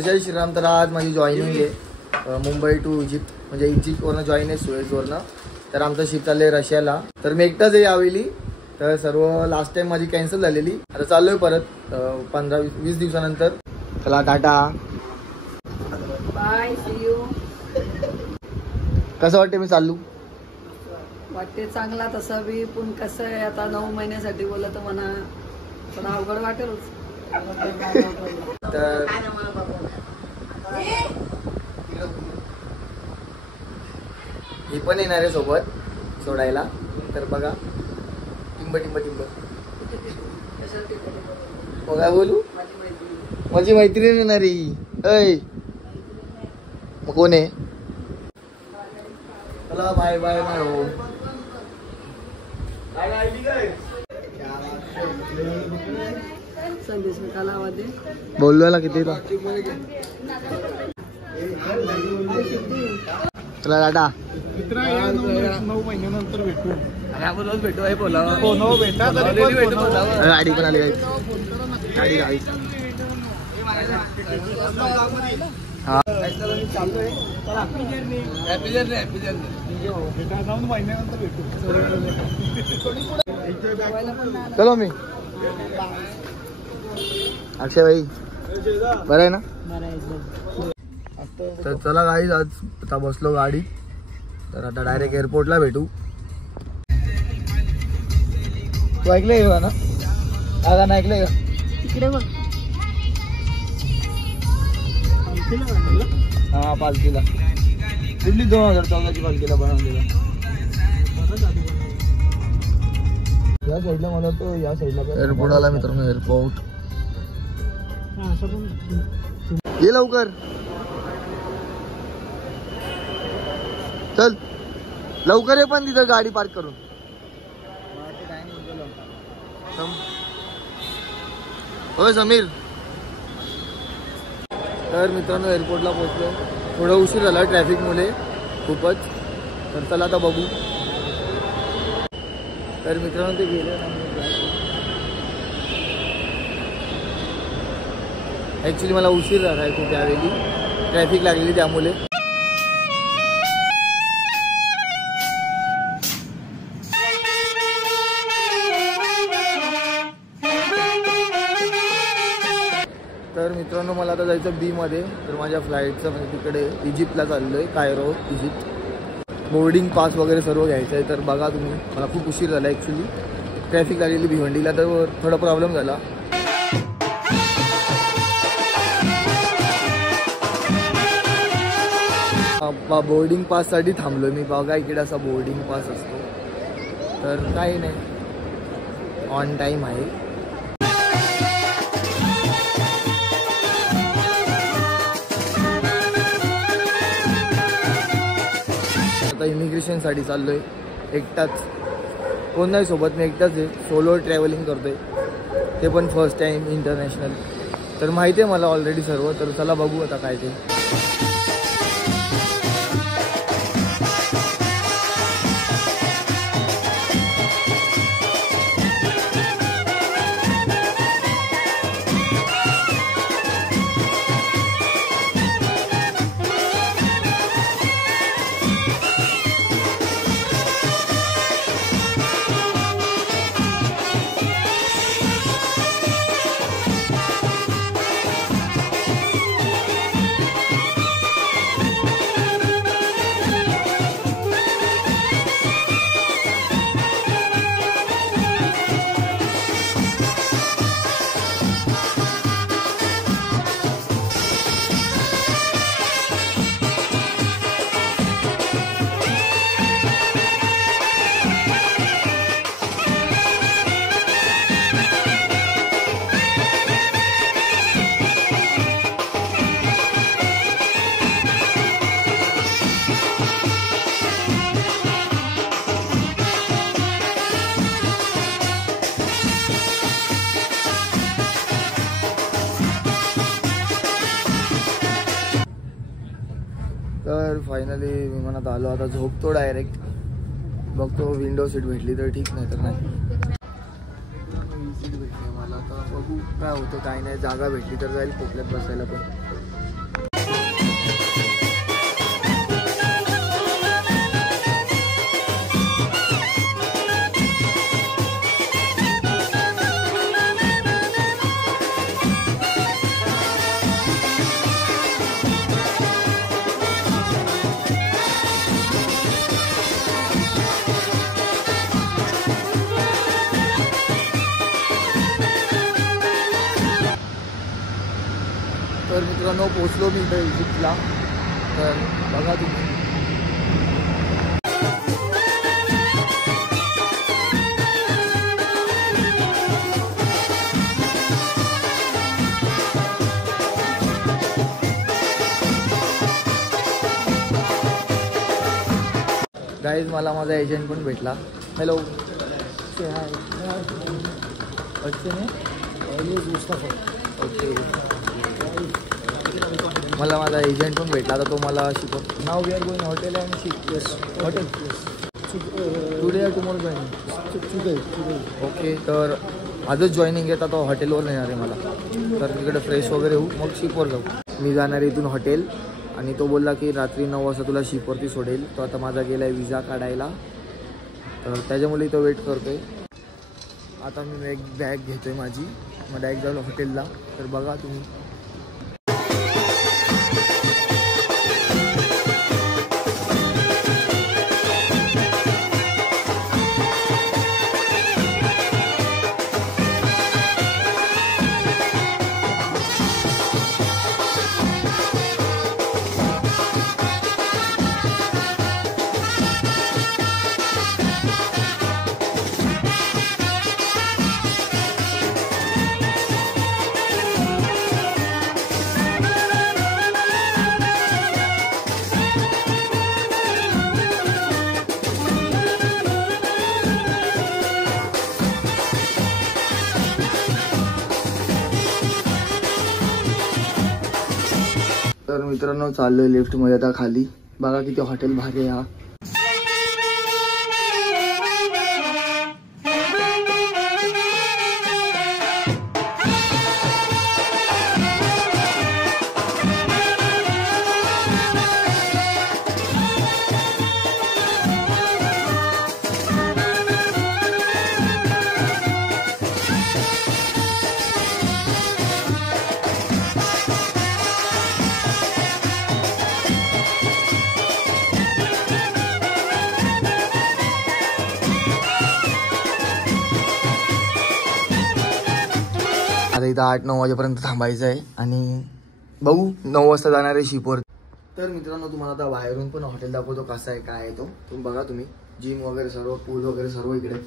जय श्रीराम. तर आज माझी जॉईनिंग आहे मुंबई टू इजिप्त, म्हणजे इजिप्तवरनं जॉईन आहे सुएझवरनं. तर आमचं शिप चाललंय रशियाला. तर मी एकटाच आहे यावेळी. तर सर्व लास्ट टाइम माझी कॅन्सल झालेली. आता चाललोय परत 15-20 दिवसानंतर. चला टाटा बाय, सी यू. कसं वाटते मी चालू? वाटते चांगला तसा बी, पण कसं आहे आता 9 महिन्यासाठी बोलत म्हणा थोडा अवघड वाटेलच. तर ही पण येणार आहे सोबत सोडायला. तर बघा टिंब टिंब टिंब. काय बोलू? माझी मैत्रीण येणार आहे. मग कोण आहे? चला बाय बाय बाय. हो संदेश मी काल आवाज दे बोललो ना किती. चला टाटा. 9 महिन्यानंतर भेटू. आपण रोज भेटू आहे. बोला भेटा गाडी पण आली. गाडी गाडी हा चालतोय. Happy journey happy journey. 9 महिन्यानंतर भेटू. चलो मी अक्षय भाई बरं आहे ना? तर चला गाईज आज आता बसलो गाडी. तर आता डायरेक्ट एअरपोर्टला भेटू. तू ऐकलंय का ना? गाणं ऐकलंय का? तिकडे बघ. हा पालखीला कुठली 2014ची पालखीला बनवलेला. या साईडला मला वाटतं या साईडला एअरपोर्ट आला मित्रांनो. एअरपोर्ट ये लवकर. चल लवकर ये पण तिथं गाडी पार्क करून. होय समीर. तर मित्रांनो एअरपोर्टला पोहोचलो. थोडा उशीर झाला ट्रॅफिकमुळे खूपच. तर चला आता बघू. तर मित्रांनो ते गेले. ॲक्च्युली मला उशीर झाला आहे खूप यावेळी. ट्रॅफिक लागलेली त्यामुळे. तर मित्रांनो मला आता जायचं बीमध्ये. तर माझ्या फ्लाईटचं म्हणजे तिकडे इजिप्तला चाललो आहे. Cairo Egypt. बोर्डिंग पास वगैरे सर्व घ्यायचं आहे. तर बघा तुम्ही मला खूप उशीर झाला ॲक्च्युली. ट्रॅफिक लागलेली भिवंडीला. तर थोडा प्रॉब्लेम झाला. बोर्डिंग पाससाठी थांबलो मी. बघा इकडे असा बोर्डिंग पास असतो. तर काही नाही ऑन टाईम आहे. आता इमिग्रेशनसाठी चाललो आहे एकटाच. कोण नाही सोबत. मी एकटाच आहे. सोलो ट्रॅव्हलिंग करतो आहे. ते पण फर्स्ट टाईम इंटरनॅशनल. तर माहिती आहे मला ऑलरेडी सर्व. तर चला बघू आता काय ते. तर फायनली विमानात आलो. आता झोपतो डायरेक्ट. बघतो विंडो सीट भेटली तर ठीक, नाही तर नाही. सीट भेटली मला. आता बघू काय होतं काय नाही. जागा भेटली तर जाईल कोपऱ्यात बसायला पण. तर मित्रांनो पोचलो मी इथं इजिप्तला. तर बघा तुम्ही गाईज मला माझा एजंट पण भेटला. Hello okay. मला माझा एजंट पण भेटला. आता तो मला शिकव. नाव we are going hotel and शिक. Yes hotel today are tomorrow joining. Okay तर आजच जॉईनिंग आहे. तो हॉटेलवर येणार आहे मला. तर तिकडे फ्रेश वगैरे होऊ मग शिपवर जाऊ. मी जाणार इथून हॉटेल आणि तो बोलला की रात्री 9 वाजता तुला शिपवरती सोडेल. तो आता माझा गेला आहे विजा काढायला. तर त्याच्यामुळे तो वेट करतोय. आता मी एक बॅग घेतोय माझी. मग डायरेक्ट जाऊ हॉटेलला. तर बघा तुम्ही तर मित्रांनो चाललोय लिफ्टमध्ये आता खाली. बघा किती हॉटेल भारी आहे. आता इथं 8-9 वाजेपर्यंत थांबायचं आहे आणि बघू 9 वाजता जाणार आहे शिपवर. तर मित्रांनो तुम्हाला आता बाहेरून पण हॉटेल दाखवतो कसा आहे काय आहे तो. तुम्ही बघा तुम्ही जिम वगैरे सर्व पूल वगैरे सर्व इकडे.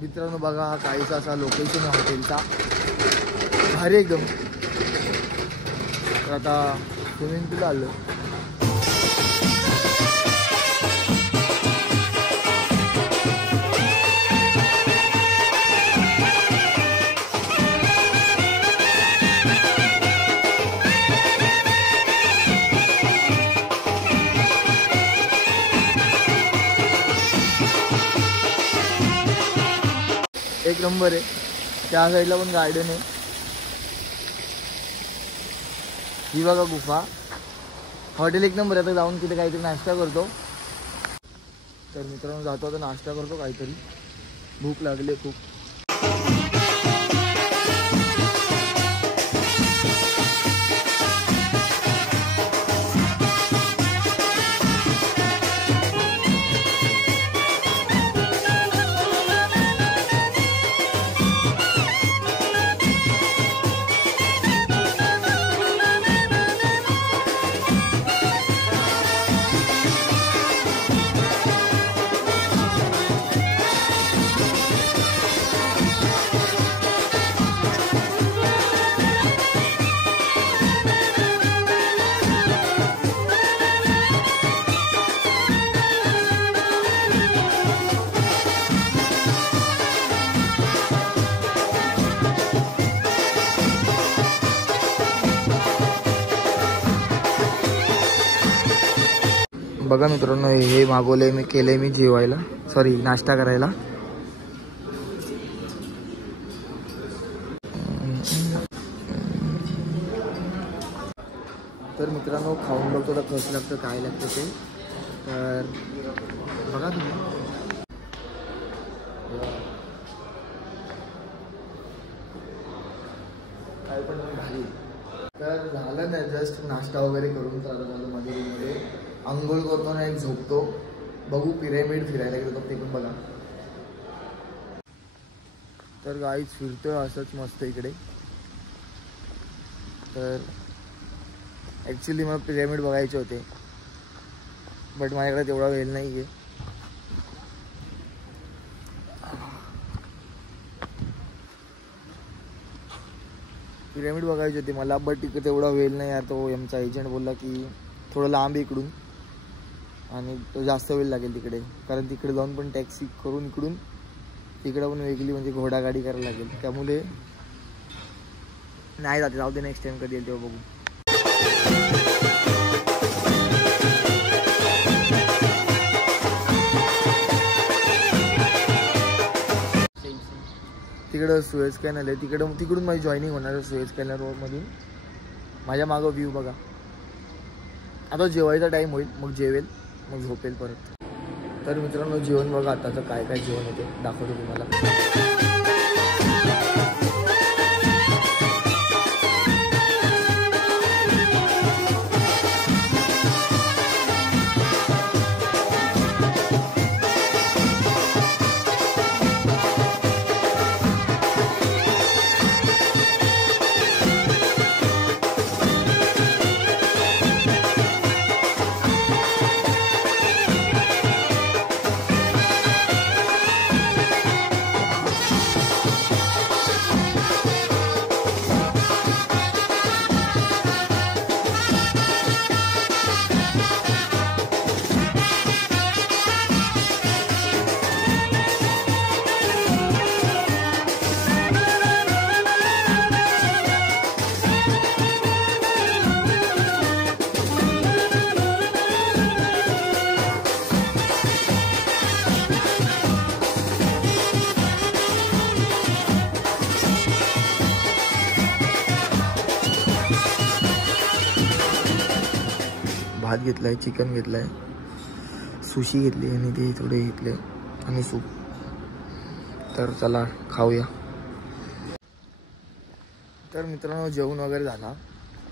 मित्रांनो बघा हा काहीसा असा लोकेशन आहे हॉटेलचा. भारी एकदम. तर आता स्विमिंग पूल आलं. एक नंबर आहे. त्या साईडला पण गार्डन आहे. ही बघा गुफा. हॉटेल एक नंबर आहे. आता जाऊन तिथे काहीतरी नाश्ता करतो. तर मित्रांनो जातो आता नाश्ता करतो काहीतरी. भूक लागली खूप. बघा मित्रांनो हे मागवले मी केले मी जेवायला सॉरी नाश्ता करायला. तर मित्रांनो खाऊन बघतो तर कसं लागतं काय लागतं ते. तर बघा तुम्ही काय पण भारी. तर झालं नाही जस्ट नाश्ता वगैरे करून चालू झालं मध्ये रूममध्ये. आंघोळ करतो ना एक झोपतो. बघू पिरॅमिड फिरायला गेलो तर ते पण बघा. तर गाईच फिरतोय असंच मस्त इकडे. तर ॲक्च्युली मला पिरॅमिड बघायचे होते बट माझ्याकडे तेवढा वेळ नाही आहे. पिरॅमिड बघायचे होते मला बट तिकडे तेवढा वेळ नाही यार. तो आमचा एजंट बोलला की थोडं लांब इकडून आणि तो जास्त वेळ लागेल तिकडे, कारण तिकडे जाऊन पण टॅक्सी करून इकडून तिकडं पण वेगळी म्हणजे घोडागाडी करायला लागेल. त्यामुळे नाही जाते. जाऊ दे नेक्स्ट टाइम कधी येईल तेव्हा बघू. तिकडं सुएज कॅनल आहे. तिकडून माझी जॉईनिंग होणार आहे सुएज कॅनल रोडमधून. माझ्या मागं व्ह्यू बघा. आता जेवायचा टाईम होईल मग जेवेल मग झोपेल परत. तर मित्रांनो जेवण बघा आताचं काय काय जेवण येते दाखवतो तुम्हाला. भात घेतलाय, चिकन घेतलाय, सुशी घेतली आणि ते थोडे घेतले आणि सूप. तर चला खाऊया. तर मित्रांनो जेवण वगैरे झाला.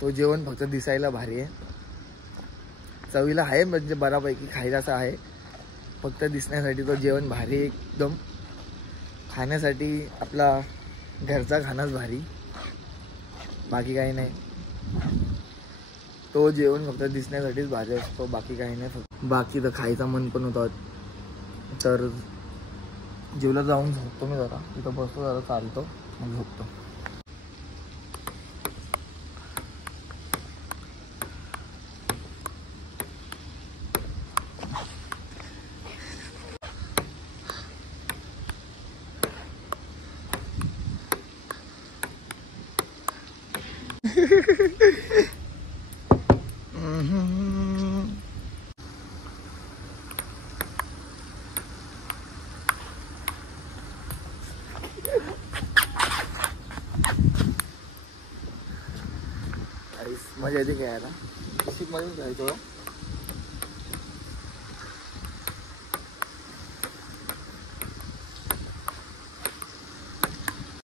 तो जेवण फक्त दिसायला भारी आहे, चवीला आहे म्हणजे बऱ्यापैकी खायलाच आहे. फक्त दिसण्यासाठी तो जेवण भारी एकदम. खाण्यासाठी आपला घरचा खानाच भारी, बाकी काही नाही. तो जेवण फक्त दिसण्यासाठीच भारी असतो, बाकी काही नाही. फक्त बाकी तर खायचा मन पण होता. तर जेवला जाऊन झोपतो मी जरा. इथं बसतो जरा चालतो मग झोपतो. मजा येते खेळायला. मध्ये जायचो